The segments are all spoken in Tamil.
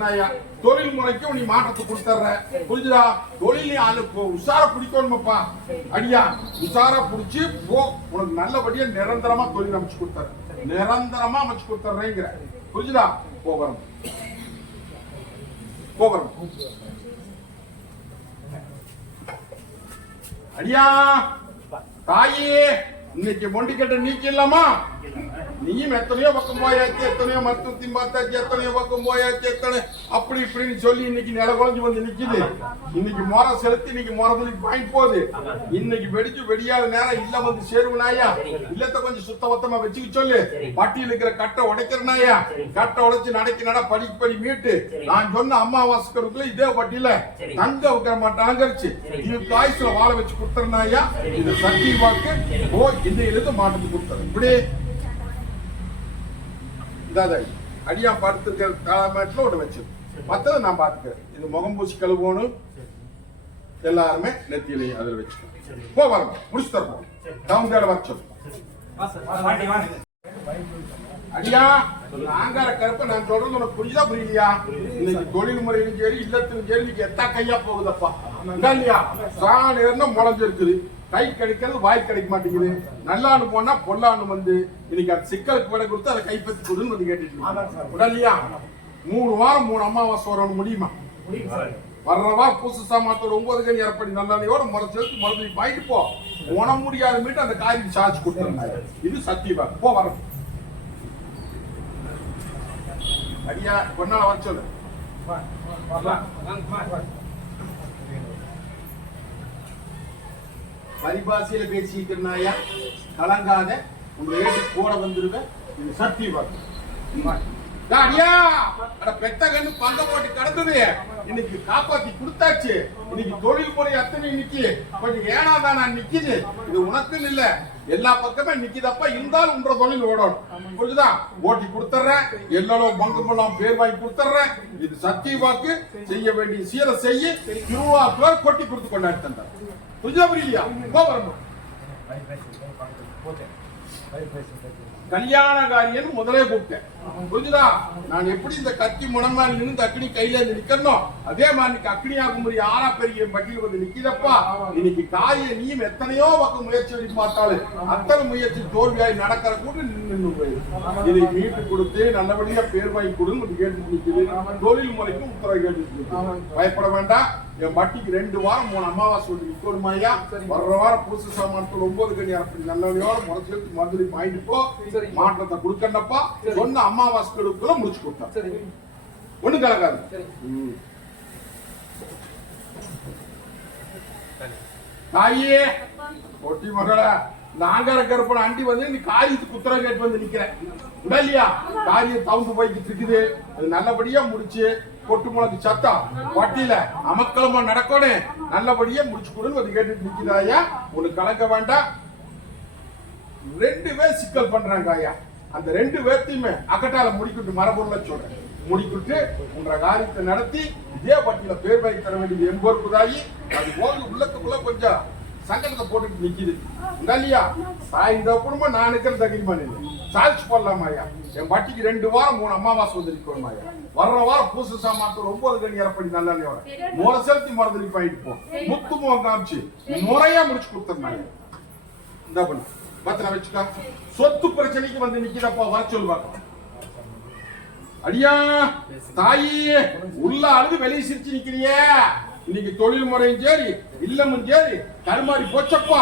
வச்சே தொழில் முறைக்கும் நீ மாற்றத்தை கொடுத்துட்ற. புரிஞ்சுதா? தொழில் நீ அது உஷாரா பிடிக்கணுமப்பா. அடியா உஷாரா பிடிச்சி போ. உனக்கு நல்லபடியா நிரந்தரமா தொழில் அமைச்சு கொடுத்துறேன் நிரந்தரமா அமைச்சு கொடுத்துறேங்கிற புரிஞ்சுதா? போகிறோம் போகிறோம் அடியா தாயே இன்னைக்கு மொண்டிக்கட்ட நீக்கிடலாமா நீயும் எத்தனையோ பக்கம் போயாச்சு எத்தனையோ மருத்துவத்தையும் பார்த்தாச்சு எத்தனையோ பக்கம் போயாச்சு எத்தனை அப்படி இப்படின்னு சொல்லி இன்னைக்கு நில குழஞ்சு வந்து நிக்குது. இன்னைக்கு முறை செலுத்தி இன்னைக்கு முறதுக்கு வாங்கி போகுது. இன்னைக்கு வெடிச்சு வெடியாத நேரம் இல்ல வந்து சேருவனாயா இல்லத்த கொஞ்சம் சுத்தபத்தமா வச்சுக்க சொல்லு. பட்டியல் இருக்கிற கட்டை உடைக்கிறனாயா கட்டை உடைச்சு நடக்கி நட படிக்கு படி மீட்டு. நான் சொன்ன அம்மாவாசக்கருக்குள்ள இதே பட்டியல தங்க வைக்கிற மாட்டாங்கரிச்சு இது காய்ச்சல வாழ வச்சு கொடுத்துருந்தாயா இது சக்தி வாக்கு. ஓ இந்த எழுத்து மாட்டுக்கு கொடுத்துரு இப்படி இதாத அடியா படுத்திருக்கிற தலைமையில ஒன்று வச்சு மத்ததை நான் பார்த்துக்கிறேன். இது முகம் பூசி கழுவணும் எல்லாருமே நெத்தியிலையும் அதில் வச்சுக்கணும் போ வரணும் முடிச்சு தரணும் டவுன் கேட வர சொல்லு அடியா நாங்கார கருப்ப நான் தொடர்ந்து உனக்கு புரியுதா புரியலையா? இன்னைக்கு தொழில் முறையிலும் சரி இல்லத்திலும் சரி இன்னைக்கு எத்தா கையா போகுதப்பா? இல்லையா சாணம் இருக்குது கை கிடைக்கிறது வாய் கிடைக்க மாட்டேங்குது. நல்லான்னு போனா பொல்லான்னு வந்து இன்னைக்கு அந்த சிக்கலுக்கு விட கொடுத்து அதை கைப்பற்றி கொடுன்னு வந்து கேட்டுட்டு இல்லையா? மூணு வாரம் மூணு அமாவாசை வரணும் முடியுமா? வர்ற வாரம் பூசு சாமாத்தோட ஒன்பது கணி அரைப்படி நல்லாதையோட முறை சேர்த்து மறுபடியும் வாங்கிட்டு போ. உண முடியாத மீட்டு அந்த காய்க்கு சார்ஜ் கொடுத்துருந்தாங்க இது சத்தியவா போ வரணும் அடியா பொண்ணால வர சொல்லு. பரிபாசையில பேசிட்டு இருந்தாயா கலங்காத உங்க ஏட்டு கூட வந்துருவேன் இது சத்தியமா அட பெத்த கண்ணு பங்க போட்டு கடந்தது இன்னைக்கு காப்பாத்தி கொடுத்தாச்சு. இன்னைக்கு தொழில் முறை அத்தனை இன்னைக்கு கொஞ்சம் ஏனா தானா நிக்குது. இது உனக்குன்னு இல்ல. எல்லா பக்கமே நிக்குதப்பா இருந்தாலும் உன்ற தொழில் ஓடணும். புரிஞ்சுதா? ஓட்டி கொடுத்துறேன் எல்லாரும் பங்கு பண்ணலாம் பேர் வாங்கி கொடுத்துறேன் இது சத்திய வாக்கு. செய்ய வேண்டிய சீரை செய்ய திருவிழாக்குள்ள கொட்டி கொடுத்து கொண்டாடி தந்தார். புரியுதா புரியலையா போ வரணும். கல்யாண காரியம் முதலே கூப்பிட்டேன். புரிஞ்சுதா? நான் எப்படி இந்த கத்தி முனமா நின்று அக்னி கையில இருந்து நிக்கணும் அதே மாதிரி இன்னைக்கு அக்னி ஆகும்படி ஆறா பெரிய பட்டியல் வந்து நிக்கிறப்பா இன்னைக்கு காரிய நீயும் எத்தனையோ பக்கம் முயற்சி பண்ணி பார்த்தாலும் அத்தனை முயற்சி தோல்வியாய் நடக்கிற கூட நின்று போயிடும். இதை மீட்டு கொடுத்து நல்லபடியா பேர் வாங்கி கொடுன்னு கேட்டு நிக்குது. தொழில் முறைக்கும் உத்தரவு கேட்டு பயப்பட வேண்டாம். என் பட்டிக்கு ரெண்டு வாரம் மூணு அமாவாசை வந்து நிக்கணுமாயா வர்ற வாரம் புதுசு சாமானத்தோட ஒன்பது கணி அப்படி நல்லவையோட முறைச்சு மதுரை வாங்கிட்டு போ. மாற்றத்தை கொடுக்கண்டப்பா சொன்ன அமாவாசை கெடுக்குள்ள முடிச்சு கொடுத்தா ஒண்ணு கலக்காது. தாயே ஒட்டி மகள. நாகர கருப்பன் அண்டி வந்து நீ காரியத்துக்கு குத்துற கேட்டு வந்து நிக்கிறேன் உடா காரியம் தவுந்து போய்கிட்டு இருக்குது. அது நல்லபடியா முடிச்சு கொட்டு முளக்கு சத்தம் வட்டியில அமக்கலமா நடக்கணும். நல்லபடியா முடிச்சு கொடுன்னு வந்து கேட்டுட்டு நிக்கிறாயா உனக்கு கலக்க வேண்டாம். ரெண்டு பேர் சிக்கல் பண்றாங்க ஐயா அந்த ரெண்டு பேர்த்தையுமே அக்கட்டால முடிக்கிட்டு மரபொருளை சொல்றேன். முடிக்கிட்டு உன்ற காரியத்தை நடத்தி இதே பட்டியல பேர் வாங்கி தர வேண்டியது எம்பொறுப்புதாயி அது போக உள்ளத்துக்குள்ள கொஞ்சம் சங்கடத்தை போட்டுட்டு நிக்குது. இல்லையா இந்த குடும்பம் நான் இருக்கிற தகுதிமா இல்லை. சாதிச்சு போடலாமா ஐயா என் பட்டிக்கு ரெண்டு வாரம் மூணு அமாவாசை வந்து நிக்கணுமா ஐயா வர்ற வாரம் பூசு சாமானத்தோட ஒன்பது கணி இறப்படி நல்ல முறை செலுத்தி மறந்துடி வாங்கிட்டு போ. முத்து முகம் காமிச்சு முறையா முடிச்சு கொடுத்துருந்தாங்க இந்த பண்ணு. பத்திரம் வச்சுக்கா. சொத்து பிரச்சனைக்கு வந்து நிக்கிறப்பா வர சொல்லுவாங்க அடியா தாயி உள்ள அழுது வெளியே சிரிச்சு நிக்கிறியே. இன்னைக்கு தொழில் முறையும் சரி இல்லமும் சரி தடுமாறி போச்சப்பா.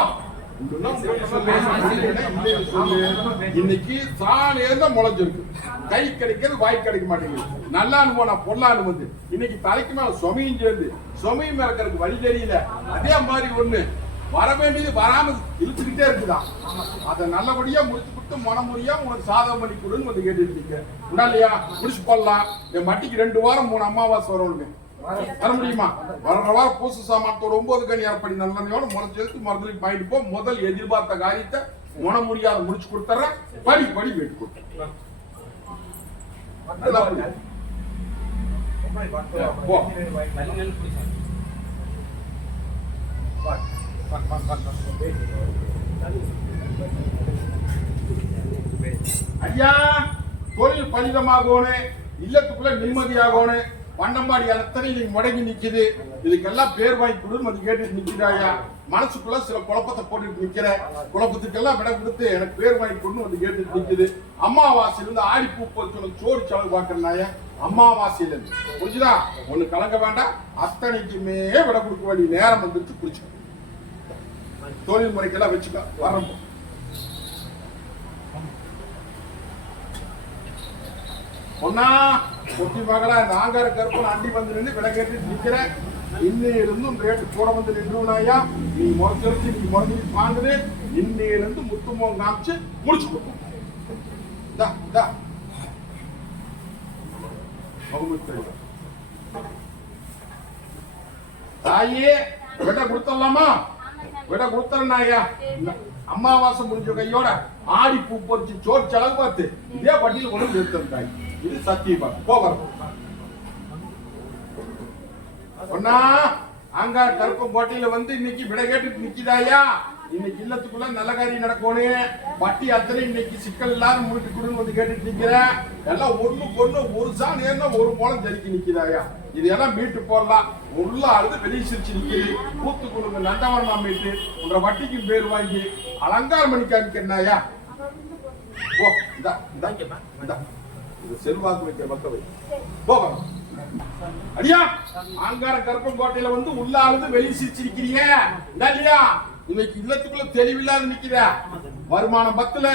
இன்னைக்கு சாணே தான் முளைஞ்சிருக்கு. கை கிடைக்கிறது வாய் கிடைக்க மாட்டேங்குது. நல்லான்னு போனா பொல்லான்னு வந்து. இன்னைக்கு தலைக்கு மேல சுமையும் சேர்ந்து. சுமையும் இறக்கிறதுக்கு வழி தெரியல. அதே மாதிரி ஒண்ணு. வர வேண்டியது வராம இழுத்துக்கிட்டே இருக்குதான் அதை நல்லபடியா முடிச்சு கொடுத்து மனமுறையா உனக்கு சாதகம் பண்ணி கொடுன்னு வந்து கேட்டுட்டு இருக்கேன் இல்லையா? முடிச்சு போடலாம். என் மட்டிக்கு ரெண்டு வாரம் மூணு அமாவாசை வரணுங்க வர முடியுமா வரவா பூசு சாமானத்தோட ஒன்பது கணி ஏற்படி நல்லனையோட முளைச்சு மருந்து மறுபடியும் பாயிட்டு போ முதல் எதிர்பார்த்த காரியத்தை உண முடியாத முடிச்சு கொடுத்துறேன் படி படி வெயிட் ஐயா தொழில் பலிதமாகணும் இல்லத்துக்குள்ள நிம்மதியாகணும் பண்டம்பாடி அத்தனை நீ முடங்கி நிக்குது. இதுக்கெல்லாம் பேர் வாங்கி கொடுன்னு வந்து கேட்டுட்டு நிக்கிறாயா மனசுக்குள்ள சில குழப்பத்தை போட்டுட்டு நிக்கிற. குழப்பத்துக்கெல்லாம் விட கொடுத்து எனக்கு பேர் வாங்கி கொடுன்னு வந்து கேட்டுட்டு நிக்குது. அம்மாவாசையில இருந்து ஆடி பூ போச்சு சோறு செலவு பாக்குறனாயா அம்மாவாசையிலிருந்து. புரிஞ்சுதா? ஒண்ணு கலங்க வேண்டாம். அத்தனைக்குமே விட கொடுக்க வேண்டிய நேரம் வந்துருச்சு. குடிச்சுக்கோ தொழில் முறைக்கெல்லாம் வச்சுக்க. வரோம் ஒன்னா குட்டி மகளா இந்த ஆங்கார கருப்பன் அண்டி வந்து நின்று விலை கேட்டு நிக்கிறேன் இன்னையிலிருந்து ரேட்டு கூட வந்து நின்றுனாயா நீ முறைச்சிருச்சு நீ முறைஞ்சி வாங்குது. இன்னையிலிருந்து முத்துமோ காமிச்சு முடிச்சு கொடுக்கும் இந்தா தாயே விட கொடுத்துடலாமா? விட கொடுத்துறேன்னாயா அமாவாசை முடிஞ்ச கையோட ஆடி பூ பொறிச்சு சோறு செலவு பார்த்து இதே வட்டியில் கொண்டு நிறுத்தம் நிறுத்திருந்தாய் இது சத்தியமா? போகிறோம் ஒன்னா அங்க கருப்பம் போட்டியில வந்து இன்னைக்கு விட கேட்டுட்டு நிக்கிதாயா இன்னைக்கு இல்லத்துக்குள்ள நல்ல காரியம் நடக்கணும் வட்டி அத்தனை இன்னைக்கு சிக்கல் எல்லாரும் முடித்து கொடுன்னு வந்து கேட்டுட்டு நிக்கிற. எல்லாம் ஒண்ணு பொண்ணு ஒரு சான் ஏன்னா ஒரு மூலம் ஜலிக்கு நிக்கிறாயா இது எல்லாம் மீட்டு போடலாம். உள்ள அழுது வெளியே சிரிச்சு நிக்குது. பூத்து கொடுங்க நந்தவரணம் மீட்டு உன்ற வட்டிக்கு பேர் வாங்கி அலங்காரம் பண்ணி காமிக்கிறனாயா ஓ இந்தா இந்தா இந்தா. இது செல்வாக்கு வைக்க மக்களவை போகணும். அடியா ஆங்கார கருப்பங்கோட்டையில வந்து உள்ள வெளி சிரிச்சிருக்கிறீங்க. இல்லையா? இன்னைக்கு இல்லத்துக்குள்ள தெளிவில்லாத நிக்கிற. வருமானம் பத்துல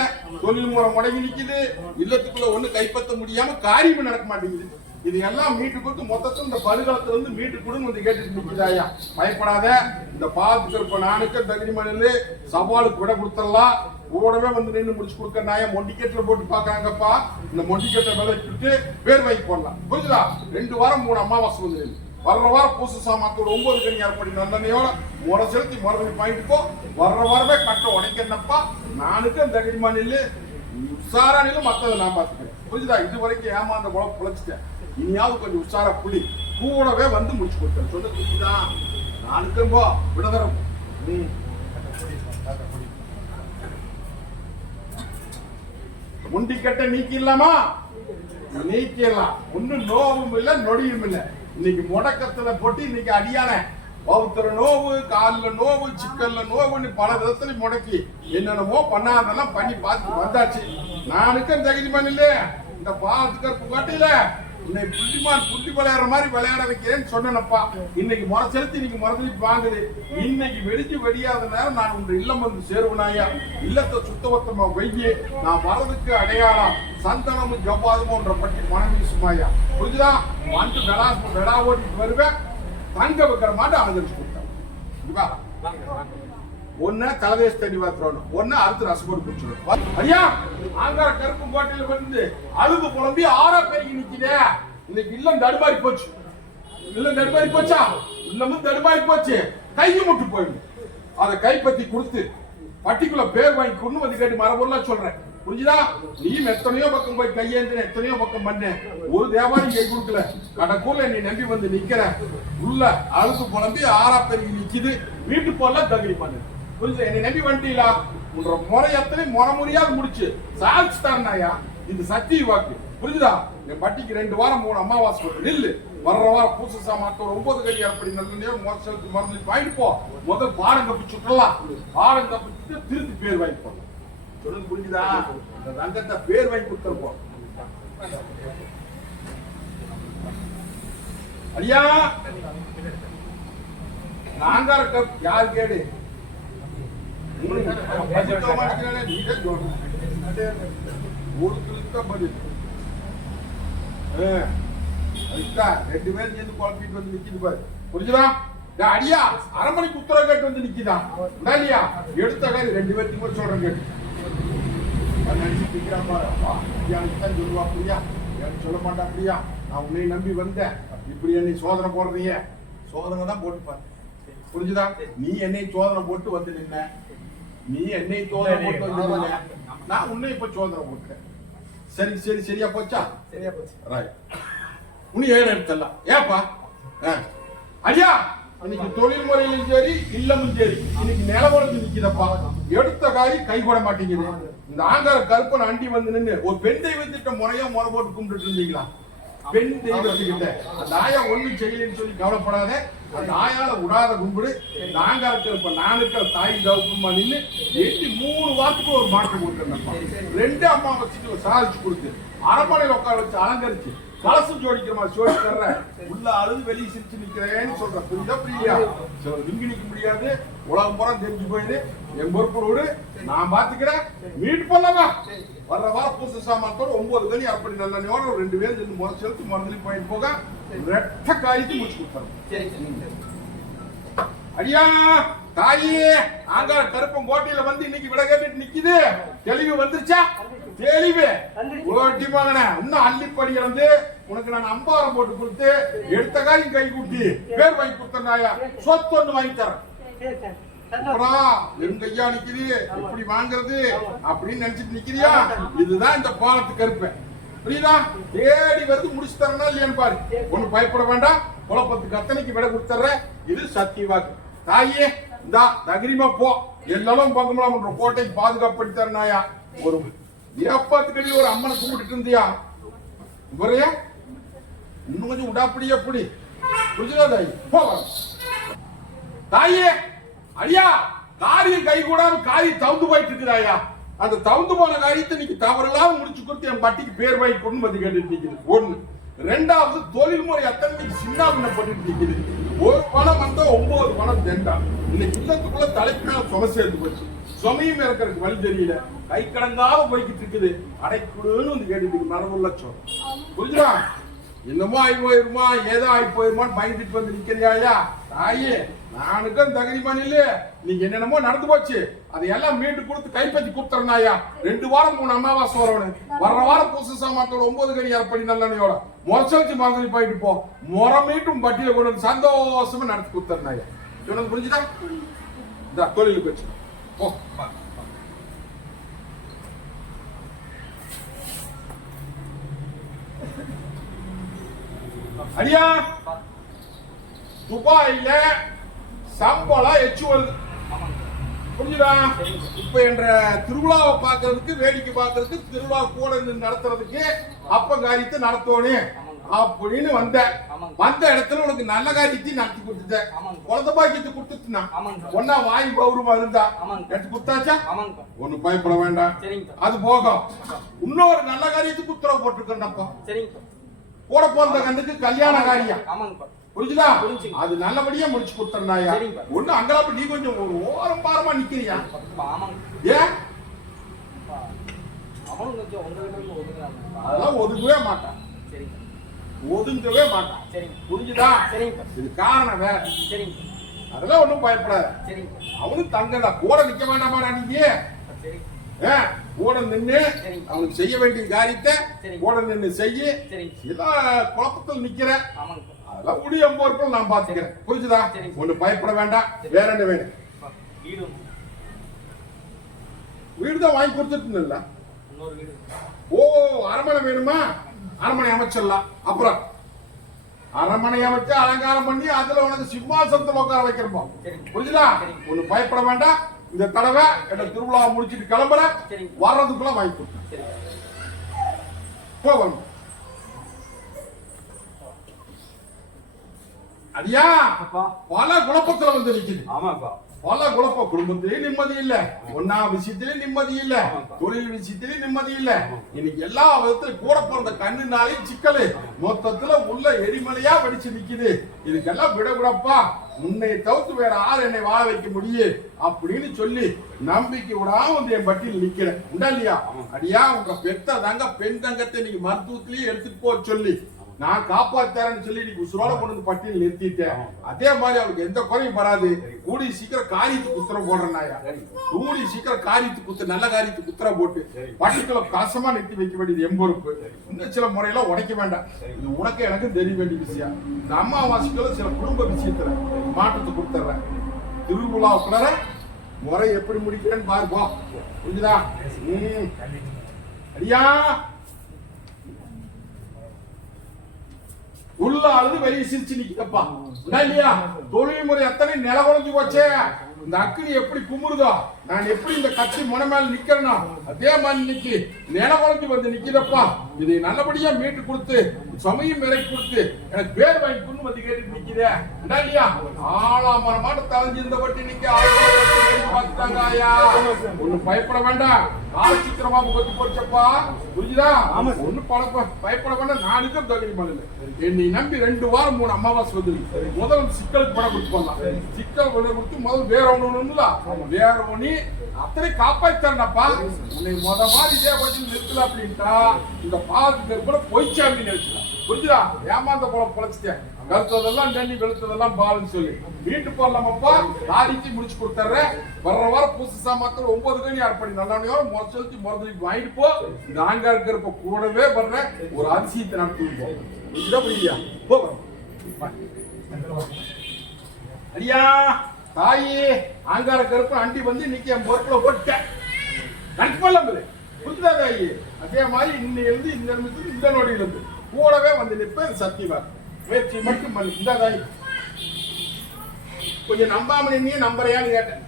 தொழில் முறை முடங்கி நிக்குது. இல்லத்துக்குள்ள ஒண்ணு கைப்பற்ற முடியாம காரியமும் நடக்க மாட்டேங்குது. இது எல்லாம் மீட்டு கொடுத்து மொத்தத்தில் இந்த பருகாலத்துல இருந்து மீட்டு கொடுங்க வந்து கேட்டுட்டு ஐயா? பயப்படாத. இந்த பாதுகாப்பு நானுக்கு தகுதி மணல் சவாலுக்கு விட கொடுத்துடலாம். கூடவே வந்து நின்று முடிச்சு கொடுக்க நாய மொண்டிக்கெட்ல போட்டு பாக்காங்கப்பா இந்த மொண்டிக்கெட்டை விலைக்கிட்டு பேர் வைக்க போடலாம். புரிஞ்சுதா? ரெண்டு வாரம் மூணு அமாவாசை வந்து வர்ற வாரம் பூச சாமாத்தோட ஒன்பது கணி ஏற்படி நல்லெண்ணையோட முறை செலுத்தி முறை பாயிட்டு போ. வர்ற வாரமே கட்ட உடைக்கிறப்பா நானுக்கு அந்த தகுதிமா நில்லு உஷாரா நில்லு நான் பாத்துக்கிறேன் புரிஞ்சுதா? இது வரைக்கும் ஏமாந்த குழப்பம் பிழைச்சிட்டேன். இனியாவது கொஞ்சம் உஷாரா புளி கூடவே வந்து முடிச்சு கொடுத்தேன். சொல்லு புரிஞ்சுதா? நானுக்கு போ. விடதரம் ம். முண்டிக்கட்டை நீக்கிடலாமா? நீக்கிடலாம். ஒன்னும் நோவும் இல்ல நொடியும் இல்ல. இன்னைக்கு முடக்கத்துல போட்டு இன்னைக்கு அடியான. பௌத்தர நோவு கால்ல நோவு சிக்கல்ல நோவுன்னு பல விதத்துல முடக்கி என்னென்னமோ பண்ணாதெல்லாம் பண்ணி பார்த்து வந்தாச்சு. நானுக்கும் தகுதி பண்ணல இந்த பாத்துக்கற்பு காட்டில இன்னைக்கு புள்ளிமான் புள்ளி விளையாடுற மாதிரி விளையாட வைக்கிறேன்னு சொன்னேனப்பா. இன்னைக்கு முறை செலுத்தி இன்னைக்கு முறை வாங்குது. இன்னைக்கு வெடிச்சு வெடியாத நேரம் நான் உங்க இல்லம் வந்து சேருவனாயா இல்லத்தை சுத்தபத்தமா வெய்ய நான் வரதுக்கு அடையாளம் சந்தனமும் ஜவ்வாதுமோன்ற பற்றி மனம் வீசுமாயா புரிஞ்சுதா? வந்து வெடா வெடா ஓட்டிட்டு வருவேன். தங்க வைக்கிற மாட்டு ஆதரிச்சு கொடுத்தேன். ஒன்னு தலைவேஸ் தண்ணி வாத்துறோம் ஒன்னு அடுத்து ரசப்பொடி குடிச்சிடும் ஐயா ஆங்கார கருப்பு கோட்டையில வந்து அழுகு புலம்பி ஆறா பெருகி நிக்கிறேன் இன்னைக்கு இல்லம் தடுமாறி போச்சு. இல்லம் தடுமாறி போச்சா? இல்லமும் தடுமாறி போச்சு. கையை முட்டு போயிடும். அதை கைப்பற்றி கொடுத்து பட்டிக்குள்ள பேர் வாங்கி கொண்டு வந்து கேட்டு மரபொருளா சொல்றேன். புரிஞ்சுதா? நீ எத்தனையோ பக்கம் போய் கையேந்தின எத்தனையோ பக்கம் பண்ண. ஒரு தேவாரி கை கொடுக்கல. கடக்கூர்ல நீ நம்பி வந்து நிக்கிற. உள்ள அழுத்து புலம்பி ஆறா பெருகி நிக்குது. வீட்டு போல தகுதி பண்ணு. புரிஞ்சு என்னை நம்பி வந்துட்டீங்களா? உன்ற முறை எத்தனை? முறை முறையாக முடிச்சு. சாதிச்சு தரனாயா இது சத்திய வாக்கு. புரிஞ்சுதா? என் பட்டிக்கு ரெண்டு வாரம் மூணு அமாவாசை போட்டு நில்லு. வர்ற வாரம் பூச சாமாத்தோட ஒன்பது கடி அப்படி நல்ல மோசத்துக்கு மருந்து வாங்கிட்டு போ. முதல் பாடம் தப்பி சுற்றலாம் பாடம் தப்பிச்சுட்டு திருத்தி பேர் வாங்கி போடலாம். சொல்லுங்க புரிஞ்சுதா? இந்த ரங்கத்தை பேர் வாங்கி கொடுத்துருப்போம் ஐயா நாங்கார கப் யார் கேடு? பசித்தோ மாட்டேங்கிறானே, நீதான் சொல்லணும். ஒரு கிளிக்கு தான் பதில். ஆ, ரெண்டு பேரும் சேர்ந்து குழப்பிட்டு வந்து நிக்குது பாரு. புரிஞ்சுதா? டேய், அடியா அரை மணிக்கு உத்தரவு கேட்டு வந்து நிக்குதான் இல்லையா? எடுத்த காரி ரெண்டு பேர்த்தையும் கூட சொல்றேன் கேட்டு நினைச்சு நிக்கிறான் பாரு. அப்பா, ஐயா, எனக்குத்தான் சொல்லுவா அப்படியா? எனக்கு சொல்ல மாட்டா அப்படியா? நான் உன்னை நம்பி வந்தேன். இப்படி என்னை சோதனை போடுறீங்க. சோதனை தான் போட்டு பாரு. புரிஞ்சுதா? நீ என்னை சோதனை போட்டு வந்து நின்ன. நீ என்னை சோதனை போட்டு வந்து நான் உன்னை இப்ப சோதனை போட்டேன். சரி சரி சரியா போச்சா? சரியா போச்சு. ரைட் உனி ஏழு எடுத்துடலாம் ஏப்பா. ஐயா இன்னைக்கு தொழில் முறையிலும் சரி இல்லமும் சரி இன்னைக்கு நிலவரத்து நிக்குதப்பா. எடுத்த காரி கைகூட மாட்டேங்குது. இந்த ஆங்கார கருப்பன் அண்டி வந்து நின்னு ஒரு பெண் தெய்வத்திட்ட முறையா முறை போட்டு கும்பிட்டு இருந்தீங்களா? பெண் தெய்வத்துக்கிட்ட அந்த ஆயா ஒண்ணும் செய்யலன்னு சொல்லி கவலைப்படாத. அந்த ஆயால விடாத கும்பிடு. நாங்க ஆங்கார கருப்பன் நானுக்கு தாய் தவப்புமா நின்று எட்டி மூணு வாரத்துக்கு ஒரு மாற்றம் கொடுத்துருந்தப்பா ரெண்டு அம்மா வச்சுட்டு சாதிச்சு கொடுத்து அரண்மனையில உட்கார வச்சு அலங்கரிச்சு கலசம் ஜோடிக்கிற மாதிரி ஜோடி தர்றேன் உள்ள அழுது வெளியே சிரிச்சு நிக்கிறேன்னு சொல்ற புரியுதா புரியா. சில விங்கி நிக்க முடியாது. உலகம் பூரா தெரிஞ்சு போயிடு. என் பொறுப்பு விடு நான் பாத்துக்கிறேன். மீட் பண்ணவா? வர்ற வாரம் பூச சாமானத்தோட ஒன்பது கனி அப்படி நல்ல ஒரு ரெண்டு பேரும் சேர்ந்து முறை செலுத்து மறுதலி போயிட்டு போக ரெட்ட காய்க்கு முடிச்சு சரி அடியா தாயே ஆங்கார கருப்பம் கோட்டையில வந்து இன்னைக்கு விட கேட்டுட்டு நிக்குது. தெளிவு வந்துருச்சா? தெளிவு. ஓட்டி மகனே இன்னும் அள்ளிப்படி வந்து உனக்கு நான் அம்பாரம் போட்டு கொடுத்து எடுத்த காரியம் கை கூட்டி பேர் வாங்கி கொடுத்தனாயா சொத்து ஒண்ணு வாங்கி தரேன். சரி சார். சந்தோஷம். அப்புறம் எங்க ஐயா நிக்குது? இப்படி வாங்குறது? அப்படின்னு நினைச்சிட்டு நிக்கிறியா? இதுதான் இந்த பாலத்து கருப்பேன் புரியுதா? தேடி வந்து முடிச்சு தரனா இல்லையான்னு பாரு. ஒண்ணு பயப்பட வேண்டாம். குழப்பத்துக்கு அத்தனைக்கு விட கொடுத்துற இது சத்திய வாக்கு தாயே இந்தா தகிரிமா போ. எல்லாரும் பண்ற கோட்டைக்கு பாதுகாப்பு பண்ணி தரனாயா ஒரு ஏப்பாத்துக்கடி ஒரு அம்மனை கும்பிட்டுட்டு இருந்தியா? முறையா இன்னும் கொஞ்சம் விடாப்படி எப்படி புரிஞ்சுதா தாய்? போகலாம் தாயே ஐயா காரியம் கை கூடாம காரி தவுந்து போயிட்டு இருக்கிறாயா? அந்த தவுந்து போன காரியத்தை நீங்க தவறெல்லாம் முடிச்சு கொடுத்து என் பட்டிக்கு பேர் வாங்கி கொண்டு வந்து கேட்டுட்டு ஒண்ணு. ரெண்டாவது தொழில் முறை அத்தனை சின்ன பண்ணிட்டு நிக்குது ஒரு பணம் வந்தா ஒன்பது பணம் தெண்டா. இன்னைக்கு இல்லத்துக்குள்ள தலைக்கு மேல சும சேர்ந்து போச்சு. சுமையும் இறக்கறதுக்கு வழி தெரியல. கை கடங்காம போய்கிட்டு இருக்குது. அடைக்குழுன்னு வந்து கேட்டுட்டு நடவு லட்சம். புரிஞ்சுடா என்னமோ ஆகி போயிருமா? ஏதோ ஆகி போயிருமான்னு பயந்துட்டு வந்து நிக்கிறியாயா தாயே நானுக்கும் தகுதிமான் இல்ல நீங்க என்னென்னமோ நடந்து போச்சு. அதையெல்லாம் மீட்டு கொடுத்து கைப்பற்றி கொடுத்துறனாயா ரெண்டு வாரம் மூணு அமாவாசை வரவனு. வர்ற வாரம் பூச சாமானத்தோட ஒன்பது கனி அர்ப்பணி நல்லனையோட முறைச்சு மாதிரி போயிட்டு போ. முறை மீட்டும் பட்டியல கொண்டு வந்து சந்தோஷமா நடத்தி கொடுத்துறனாயா சொன்னது புரிஞ்சுதா? இந்த தொழிலுக்கு வச்சு Oh, போ அடியா! துபாயில சம்பளம் எச்சு வருது புரிஞ்சுதா? இப்ப என்ற திருவிழாவை பாக்குறதுக்கு வேடிக்கை பார்க்கறதுக்கு திருவிழா கூட நடத்துறதுக்கு அப்ப காரியத்தை நடத்தணும் அப்படின்னு வந்த. வந்த இடத்துல உனக்கு நல்ல காரியத்தையும் நடத்தி கொடுத்துட்டேன். குழந்தை பாக்கியத்தை கொடுத்துட்டுனா. ஒன்னா வாய் பௌரமா இருந்தா. எடுத்து கொடுத்தாச்சா? ஒண்ணு பயப்பட வேண்டாம். அது போகும். இன்னொரு நல்ல காரியத்துக்கு உத்தரவு போட்டிருக்கேன்ப்பா கூட பிறந்த கண்ணுக்கு கல்யாண காரியம். புரிஞ்சுதா. அது நல்லபடியா முடிச்சு சரிங்க. ஒண்ணு அங்கலாப்ப நீ கொஞ்சம் ஒரு ஓரம் பாரமா நிக்கிறியா? ஏன்? அவனும் கொஞ்சம் அதெல்லாம் ஒதுங்கவே மாட்டான். ஒதுங்கவே மாட்டான். சரிங்க. புரிஞ்சுதா? சரிங்கப்பா இது காரணம் வேற. சரிங்க. அதெல்லாம் ஒண்ணும் பயப்படாத. சரிங்க. அவனும் தங்கதான் கூட நிக்க வேண்டாமா நீங்க சரிங்க. கூட சரிங்க. அவனுக்கு செய்ய வேண்டிய காரியத்தை சரிங்க. கூட நின்னு செய்யி சரிங்க. சில குழப்பத்தில் நிக்கிற. அதெல்லாம் முடியும் பொறுப்பில் நான் பாத்துக்கிறேன் புரிஞ்சுதா? சரிங்க. ஒண்ணு பயப்பட வேண்டாம். வேற என்ன வேணும்? வீடு தான் வாங்கி கொடுத்துட்டு ஓ அரண்மனை வேணுமா? அரண்மனை அமைச்சிடலாம் அப்புறம். அரண்மனை அமைச்சு அலங்காரம் பண்ணி அதுல உனக்கு சிம்மாசனத்துல உட்கார வைக்கிறோம். புரிஞ்சுதா. ஒண்ணு பயப்பட வேண்டாம். இந்த தடவை என்ன திருவிழா முடிச்சிட்டு கிளம்புற. வர்றதுக்குள்ள சரிங்க போகணும் அடியா? அப்பா. பல குழப்பத்துல வந்து நிக்குது. ஆமாப்பா. பல குழப்ப குடும்பத்திலயும் நிம்மதி இல்ல. ஒன்னா விஷயத்திலயும் நிம்மதி இல்ல. தொழில் விஷயத்திலயும் நிம்மதி இல்ல. இன்னைக்கு எல்லா விதத்திலும் கூட பிறந்த கண்ணுனாலே சிக்கலு. மொத்தத்துல உள்ள எரிமலையா வெடிச்சு நிக்குது. இதுக்கெல்லாம் விடக்கூடப்பா. உன்னை தவிர்த்து வேற ஆள் என்னை வாழ வைக்க முடியும் அப்படின்னு சொல்லி நம்பிக்கை விடாம வந்து என் பட்டியல் நிக்கிறேன். உண்டா இல்லையா? அடியா உங்க பெத்த தங்க பெண் தங்கத்தை நீங்க மருத்துவத்திலேயே எடுத்துட்டு போக சொல்லி. நான் காப்பாத்தாரன்னு சொல்லி நீ உசுரோட கொண்டு வந்து பட்டியல் நிறுத்திட்டேன். அதே மாதிரி அவளுக்கு எந்த குறையும் வராது. கூடி சீக்கிரம் காரியத்துக்கு உத்தரவு போடுறேன்னாயா கூடி சீக்கிரம் காரியத்துக்கு குத்து நல்ல காரியத்துக்கு உத்தரவு போட்டு பட்டிக்குள்ள கசமா நிறுத்தி வைக்க வேண்டியது எம்பொறுப்பு இன்னும் சில முறையெல்லாம் உடைக்க வேண்டாம். இது உனக்கு எனக்கு தெரிய வேண்டிய விஷயம். இந்த அம்மாவாசைக்குள்ள சில குடும்ப விஷயத்துல மாற்றத்தை கொடுத்துட்றேன் திருவிழாவுக்குள்ள முறை எப்படி முடிக்கிறேன்னு பாரு போ. புரிஞ்சுதா? ம். அடியா உள்ள அழுது வெளியே சிரிச்சு நிக்கப்பா இல்லையா? தொழில்முறை எத்தனை நில குறைஞ்சு போச்சே. இந்த அக்கினி எப்படி குமுறுதோ? நான் எப்படி இந்த கட்சி முனை மேல நிக்கிறேனோ அதே மாதிரி இன்னைக்கு நில குறைஞ்சு வந்து நிக்கிறப்பா இதை நல்லபடியா மீட்டு கொடுத்து சமயம் விலை கொடுத்து எனக்கு பேர் வாங்கி கொண்டு வந்து கேட்டு நிக்கிறேன் இல்லையா? ஆலாமரமாட்ட தலைஞ்சிருந்த வட்டி நிக்க பார்த்துட்டாங்க ஐயா. ஒண்ணும் பயப்பட வேண்டாம். கால சித்திரமா முகத்து போச்சப்பா. புரியுதா ஒண்ணு பழப்ப பயப்பட வேண்டாம். நானுக்கும் தகுதி பண்ணல என்னை நம்பி ரெண்டு வாரம் மூணு அமாவாசை வந்து முதல் சிக்கலுக்கு பணம் கொடுத்து போடலாம். சிக்கல் பணம் கொடுத்து முதல் வேற ஒண்ணு ஒண்ணுல வேற ஒண்ணு அத்தனை காப்பாத்தானப்பா உன்னை மொத மாதிரி இதே படிச்சு நிறுத்தல அப்படின்ட்டா இந்த பாலத்துக்கு கூட பொய்ச்சாமி நினைச்சுக்கலாம் புரிஞ்சுடா ஏமாந்த போல பொழைச்சிட்டேன். கருத்ததெல்லாம் தண்ணி வெளுத்ததெல்லாம் பால்னு சொல்லி. வீட்டு போடலாமப்பா? லாரிக்கு முடிச்சு கொடுத்துறேன். வர்ற வாரம் புதுசு சாமாத்திரம் ஒன்பது கணி அர்ப்பணி. நல்ல முறை செலுத்தி முதலுக்கு வாங்கிட்டு போ. இந்த ஆங்கா இருக்கிறப்ப கூடவே வர்ற ஒரு அதிசயத்தை நடத்தி போ இதுதான் புரியா போ. ஐயா தாயி ஆங்கார கருப்பு அண்டி வந்து இன்னைக்கு என் பொறுப்புல போட்டேன் கண்பல்லம் புரிஞ்சுதா தாயி? அதே மாதிரி இன்னையிலிருந்து இந்த நிமிஷத்துக்கு இந்த நொடியிலிருந்து கூடவே வந்து நிற்பேன் சத்தியமா முயற்சி மட்டும் பண்ணி. இந்த தாயி. கொஞ்சம் நம்பாம நின்னே நம்புறையான்னு கேட்டேன்.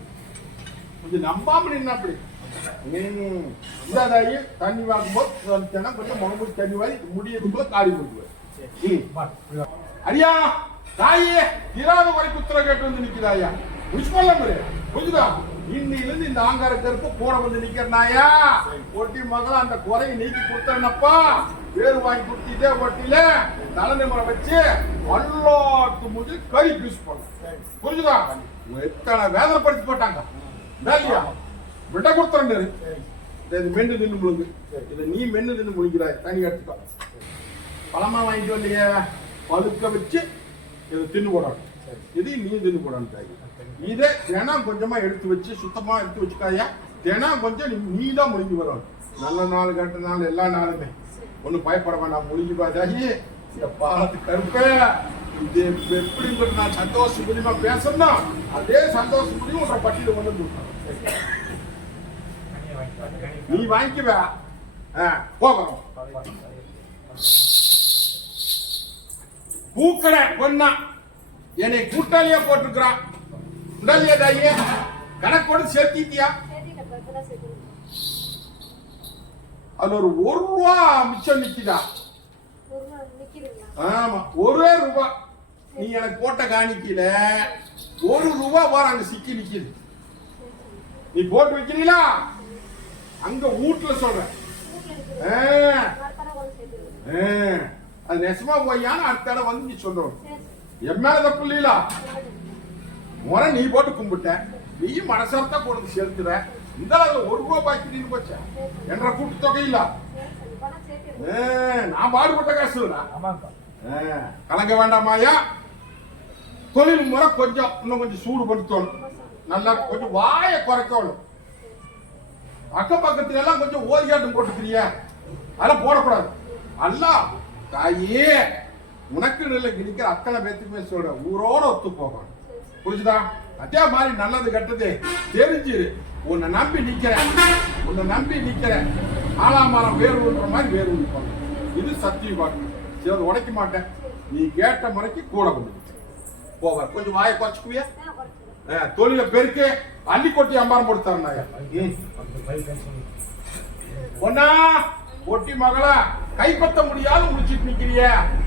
கொஞ்சம் நம்பாம நின்ன அப்படி. இந்த தாயி தண்ணி வாங்கும்போது கொஞ்சம் முகமூடி தண்ணி வாங்கி முடியதுக்குள்ள காடி கொடுத்துருவேன் ஐயா தாயே இராத வரை குத்துற கேட்டு வந்து நிக்கிறாயா புஷ்பல்லம் புரிஞ்சுதா? இன்னிலிருந்து இந்த ஆங்கார கருப்பு கூட வந்து நிக்கிறனாயா? ஒட்டி முதல்ல அந்த குறையை நீக்கி கொடுத்தனப்பா வேறு வாங்கி கொடுத்திட்டே இதே ஒட்டில தலைநிமரை வச்சு வல்லாட்டு முடிஞ்சு கறி பீஸ் பண்ணும் புரிஞ்சுதா? எத்தனை வேதனைப்படுத்தி போட்டாங்க. வேலையா? விட கொடுத்துறேன் இது மென்று நின்று முழுங்கு. இதை நீ மென்று நின்று முழுங்கிறாய். தனி எடுத்துக்கோ. பழமா வாங்கிட்டு வந்தீங்க பழுக்க வச்சு இதை தின்னு போடணும். இதையும் நீ தின்னு போடணும் தாய். இதை தினம் கொஞ்சமா எடுத்து வச்சு சுத்தமா எடுத்து வச்சுக்காயா தினம் கொஞ்சம் நீ நீ தான் முடிஞ்சு வரும் நல்ல நாள் கெட்ட நாள் எல்லா நாளுமே. ஒன்றும் பயப்பட வேண்டாம் முடிஞ்சு பாதாயி இந்த பாலத்து கருப்பே இது எப்படி நான் சந்தோஷ முடியுமா பேசணும் அதே சந்தோஷ முடியும் உன்ற பட்டியல கொண்டு வந்து நீ வாங்கிக்குவ ஆ, போகிறோம் பூக்கடை பொண்ணா. என்னை கூட்டாளியா போட்டிருக்கிறான். உடலையா தாயே கணக்கோடு சேர்த்திட்டியா? அதுல ஒரு ஒரு ரூபா மிச்சம் நிக்குதா? ஆமா ஒரே ரூபா. நீ எனக்கு போட்ட காணிக்கல ஒரு ரூபா வர அங்க சிக்கி நிக்குது. நீ போட்டு வைக்கிறீங்களா? அங்க வீட்டுல சொல்றேன். ஆ, அது நெசமா போய்யான்னு அடுத்த இடம் வந்து நீ என் மேல தப்பு இல்லையா முறை நீ போட்டு கும்பிட்ட நீ மனசார்த்தா கொண்டு செலுத்துற இந்த ஒரு ரூபா பாக்கி நின்று போச்ச. என்ற கூட்டு தொகை இல்ல ஆ, நான் பாடுபட்ட காசு கலங்க வேண்டாமாயா தொழில் முறை கொஞ்சம் இன்னும் கொஞ்சம் சூடு படுத்தணும் நல்லா கொஞ்சம் வாயை குறைக்கணும். அக்கம் பக்கத்துல எல்லாம் கொஞ்சம் ஓதியாட்டம் போட்டுக்கிறிய. அதெல்லாம் போடக்கூடாது. அல்ல தாயே உனக்கு நிலை நிக்கிற அத்தனை பேத்துக்குமே சொல்றேன். ஊரோட ஒத்து போகணும் புரிஞ்சுதா? அதே மாதிரி நல்லது கெட்டது தெரிஞ்சிரு. உன்னை நம்பி நிக்கிறேன். உன்னை நம்பி நிக்கிறேன். ஆலாமரம் வேறுன்ற மாதிரி வேறு ஒன்று இது சத்தியம் பார்க்கணும் சரி அதை உடைக்க மாட்டேன். நீ கேட்ட முறைக்கு கூட வந்து போவ கொஞ்சம் வாயை குறைச்சுக்குவியா? தொழில பெருக்கு அள்ளி கொட்டி அம்பாரம் தரேன் பொண்ணா ஒட்டி மகளா கைப்பற்ற முடியாத முடிச்சிட்டு நிக்கிறிய.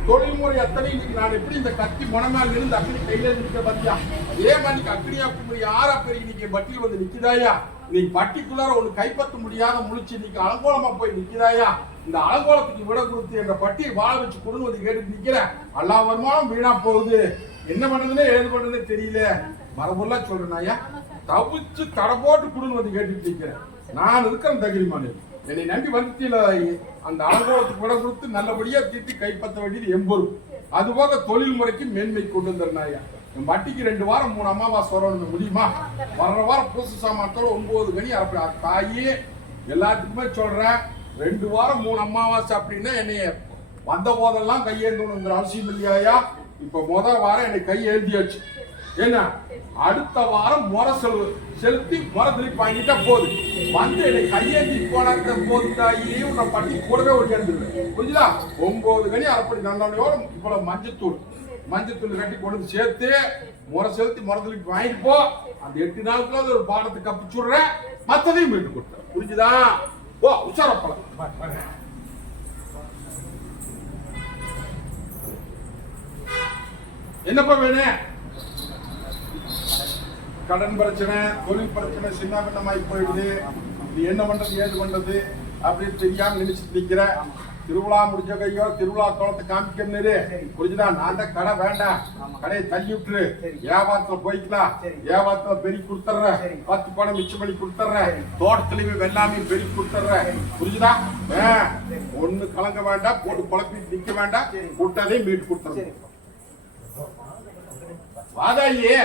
தொழில்முறை அத்தனை இன்னைக்கு நான் எப்படி இந்த கத்தி மனமால் இருந்து அக்கடி கையில நிக்க பத்தியா? அதே மாதிரி அக்கடியா கும்படி ஆறா பெரிய இன்னைக்கு பட்டியல் வந்து நிக்குதாயா? நீ பட்டிக்குள்ளார ஒண்ணு கைப்பற்ற முடியாத முழிச்சு இன்னைக்கு அலங்கோலமா போய் நிக்கிறாயா இந்த அலங்கோலத்துக்கு விட கொடுத்து என்ற பட்டியை வாழ வச்சு கொடுங்க வந்து கேட்டு நிக்கிற. எல்லா வருமானம் வீணா போகுது. என்ன பண்றதுன்னே ஏது பண்றதுன்னு தெரியல. மரபுல்லா சொல்றேன் தவிச்சு தடை போட்டு கொடுன்னு வந்து கேட்டுட்டு நிக்கிறேன் நான் இருக்கிறேன் தகிரிமானு. என்னை நம்பி வந்துட்டீங்கள? அந்த அனுபவத்துக்கு விட கொடுத்து நல்லபடியா தீட்டி கைப்பற்ற வேண்டியது எம்பொருள் அதுபோக தொழில் முறைக்கு மேன்மை கொண்டு வந்துருந்தாயா என் வட்டிக்கு ரெண்டு வாரம் மூணு அமாவாசை வரணும் முடியுமா? வர்ற வாரம் புதுசு சாமான்த்தோட ஒன்பது மணி அப்படி தாயி எல்லாத்துக்குமே சொல்றேன். ரெண்டு வாரம் மூணு அமாவாசை அப்படின்னா என்னைய வந்த போதெல்லாம் கையேந்தணுங்கிற அவசியம் இல்லையாயா இப்ப முத வாரம் என்னை கை என்ன அடுத்த வாரம் முறை செலவு செலுத்தி முறை திருப்பி வாங்கிட்டா போதும் வந்து என்னை கையேந்தி போனாக்க போது தாயே உன்னை பட்டி கூடவே ஒடியாந்துருவேன் புரிஞ்சுதா? ஒன்பது கனி அரைப்படி நல்லோட இவ்வளவு மஞ்சத்தூள். மஞ்சத்தூள் கட்டி கொண்டு வந்து சேர்த்து முறை செலுத்தி முறை திருப்பி வாங்கிட்டு போ. அந்த எட்டு நாளுக்குள்ள ஒரு பாடத்தை கப்பிச்சுடுறேன் விடுறேன். மீட்டு கொடுத்தேன் புரிஞ்சுதா? ஓ உஷாரப்பலாம் என்னப்பா வேணும்? கடன் பிரச்சனை தொழில் பிரச்சனை சின்ன பின்னமாகி போயிடுது. இது என்ன பண்றது ஏது பண்றது அப்படின்னு தெரியாம நினைச்சிட்டு நிக்கிற. திருவிழா முடிஞ்ச கையோ திருவிழா கோலத்தை காமிக்கணுரு புரிஞ்சுதா? நான் தான் கடை வேண்டாம் கடையை தள்ளி விட்டுரு. வியாபாரத்துல போய்க்கலாம். வியாபாரத்துல பெருக்கி கொடுத்துட்றேன். பத்து பணம் மிச்சம் பண்ணி கொடுத்துட்றேன். தோட்டத்துலயுமே வெள்ளாமே பெருக்கி கொடுத்துட்றேன். புரிஞ்சுதா? ஒண்ணு கலங்க வேண்டாம் போட்டு குழப்பிட்டு நிக்க வேண்டாம் கூட்டாதையும் மீட்டு கொடுத்துறேன் இல்லையே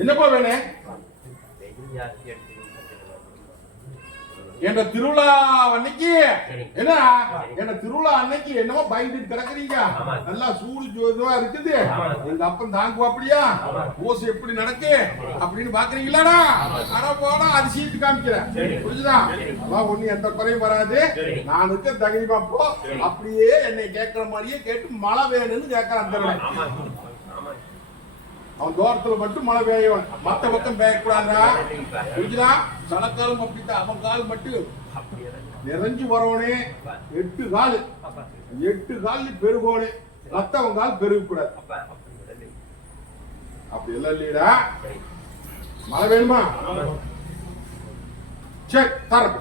என்னப்பா வேணும் என்ற திருவிழா அன்னைக்கு? என்ன? என்ற திருவிழா அன்னைக்கு என்னமோ பயந்துட்டு கிடக்குறீங்க. நல்லா சூடு ஜோதுவா இருக்குது. எங்க அப்பன் தாங்குவா அப்படியா ஓசை எப்படி நடக்கு? அப்படின்னு பாக்குறீங்களாடா? ஆனா போனா அது சீட்டு காமிக்கிறேன். புரிஞ்சுதா. அதான் ஒண்ணு எந்த குறையும் வராது. நான் இருக்க தைரியமா போ. சரி. அப்படியே என்னை கேட்கிற மாதிரியே கேட்டு மழை வேணும்னு கேட்கறான் ஆமா. அவன் தோட்டத்துல மட்டும் மழை பெய்யவன். மத்த பக்கம் பெய்யக்கூடாதா புரிஞ்சுதா? சனக்காலம் அப்படித்தான். அவன் கால் மட்டும் நிறைஞ்சு வரவனே எட்டு கால். எட்டு கால் பெருகோனே ரத்தவன் கால் பெருகக்கூடாது. அப்படி எல்லாம் இல்லையடா. மழை வேணுமா சரி தரப்ப.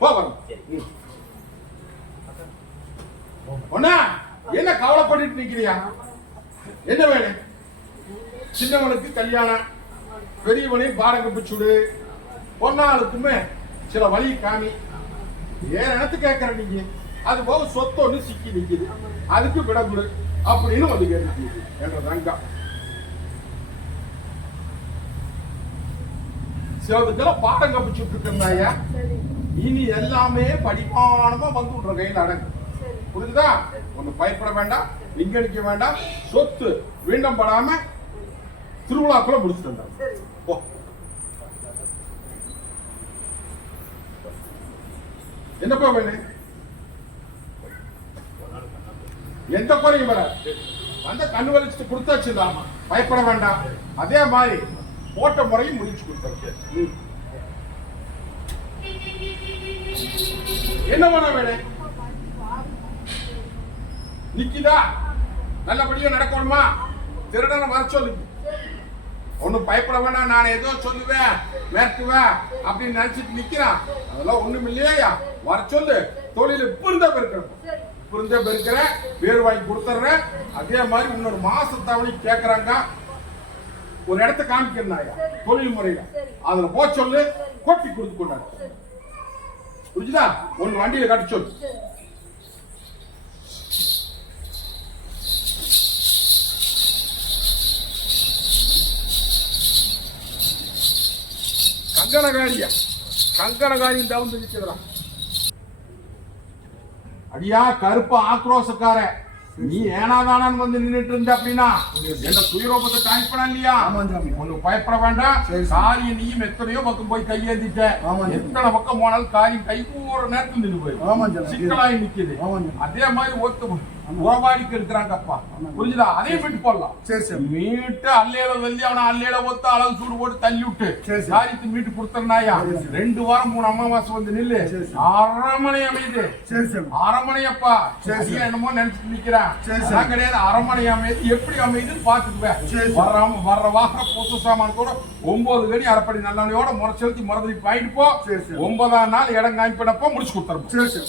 போகணும் வரும் என்ன கவலைப்பட்டு நிக்கிறியா? என்ன வேணும் சின்னவனுக்கு கல்யாணம் பெரியவனையும் பாடங்க பிச்சுடு. பொன்னாளுக்குமே சில வழி காமி. ஏன் எனக்கு கேட்கற நீங்க? அது போக சொத்து ஒண்ணு சிக்கி நிக்குது. அதுக்கு விட கொடு அப்படின்னு வந்து கேட்டு என்ற ரங்கம் சிலதுக்கெல்லாம் பாடம் கப்பிச்சுட்டு இருந்தாயா இனி எல்லாமே படிப்பானமா வந்து விடுற கையில் அடங்கும் புரிஞ்சுதா? ஒண்ணு பயப்பட வேண்டாம் விங்கடிக்க வேண்டாம். சொத்து வீண்டம் படாம திருவிழாக்குள்ள முடிச்சுட்டு வந்தாங்க. என்னப்பா வேணும் எந்த குறையும் வராது வந்த கண்ணு வலிச்சுட்டு கொடுத்தாச்சுதாமா பயப்பட வேண்டாம். அதே மாதிரி போட்ட முறையும் முடிச்சு கொடுத்தாச்சு. என்ன பண்ண வேணும் நிக்கிதா? நல்லபடியா நடக்கணுமா? திருடனை வர ஒன்றும் பயப்பட வேணாம் நான் ஏதோ சொல்லுவேன் மேற்குவேன் அப்படின்னு நினைச்சிட்டு நிற்கிறான் அதெல்லாம் ஒன்றும் இல்லையா? வர சொல்லு. தொழில் புரிந்த பெருக்கணும். புரிந்த பெருக்கிறேன் வேறு வாங்கி கொடுத்துட்றேன் அதே மாதிரி இன்னொரு மாச தவணை ஒரு இடத்த காமிக்கிறாங்க தொழில் முறையில். அதில் போ சொல்லு. கொட்டி கொடுத்து கொண்டாடு. புரிஞ்சுதா? ஒன்று வண்டியில் கட்டி சொல்லு. கங்கணகாரியா கங்கணகாரி தவுந்து நிக்கிறான் அடியா கருப்பு ஆக்ரோஷக்கார நீ ஏனாதானான்னு வந்து நின்னுட்டு இருந்த அப்படின்னா என்ன சுயரூபத்தை காமிப்பனா இல்லையா ஒண்ணு பயப்பட வேண்டாம் காரியம் நீயும் எத்தனையோ பக்கம் போய் கையேந்திட்ட. எத்தனை பக்கம் போனாலும் காரியம் கை போற நேரத்தில் நின்று ஆமாம் போய் சாமி. சிக்கலாய் நிக்குது. அதே மாதிரி ஒத்து உறவாடிக்கு இருக்கிறாங்க அப்பா புரிஞ்சுதா அதையும் விட்டு போடலாம் சரி சரி மீட்டு அல்லையில வெள்ளி அவனை அல்லையில ஒத்து அழகு சூடு போட்டு தள்ளி விட்டு சரி, சரி. காரியத்தை மீட்டு கொடுத்தனாயா. ரெண்டு வாரம் மூணு அமாவாசை வந்து நில்லு. அரமனை அமைது சரி சரி அரமனையப்பா சரி, என்னமோ நினைச்சிட்டு நிக்கிறான் கிடையாது அரமனை அமைது எப்படி அமைதுன்னு பாத்துக்குவேன் சரி. வர்ற வாரம் புதுசு சாமான் கூட ஒன்பது கடி அரைப்படி நல்லவனையோட முறை செலுத்தி முறை வாங்கிட்டு போ. ஒன்பதாம் நாள் இடம் காமிப்பினப்போ முடிச்சு கொடுத்துருப்போம் சரி சரி!